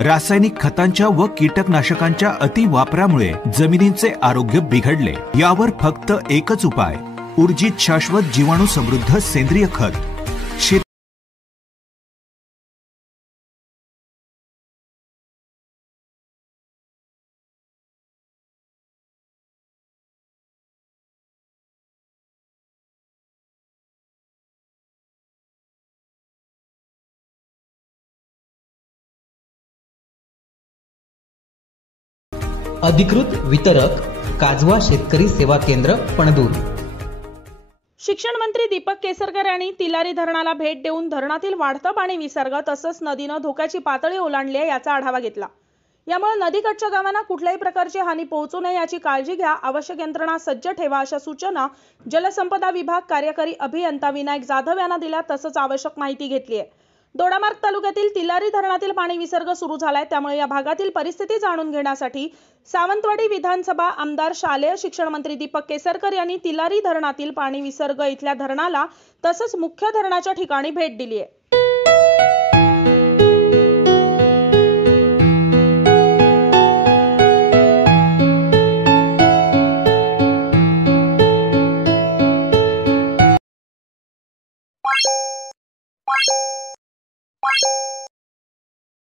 रासायनिक खतांच्या व कीटकनाशकांच्या अतिवापरामुळे जमिनींचे आरोग्य बिघडले। यावर फक्त एकच उपाय, ऊर्जित शाश्वत जीवाणू समृद्ध सेंद्रिय खत। अधिकृत वितरक काजवा शेतकरी सेवा केंद्र पणदूर। शिक्षण मंत्री दीपक केसरकर यांनी तिलारी धरणाला भेट देऊन धरणातील वाढतं पाणी विसर्ग तसंच नदीनं धोक्याची पातळी ओलांडली आहे याचा आढावा घेतला। यामुळे नदीकाठच्या गावांना कुठल्याही प्रकारची हानी पोहोचू नये याची काळजी घ्या, आवश्यक यंत्रणा सज्ज ठेवा अशा सूचना जलसंपदा विभाग कार्यकारी अभियंता विनायक जाधव यांना दिल्या। तसंच आवश्यक माहिती घेतली आहे। दोडामार्ग तालुक्यातील तिलारी धरणातील पाणी विसर्ग सुरू झालाय, त्यामुळे या भागातील परिस्थिती जाणून घेण्यासाठी सावंतवाडी विधानसभा आमदार शालेय शिक्षण मंत्री दीपक केसरकर यांनी तिलारी धरणातील पाणी विसर्ग इथल्या धरणाला तसंच मुख्य धरणाच्या ठिकाणी भेट दिली आहे।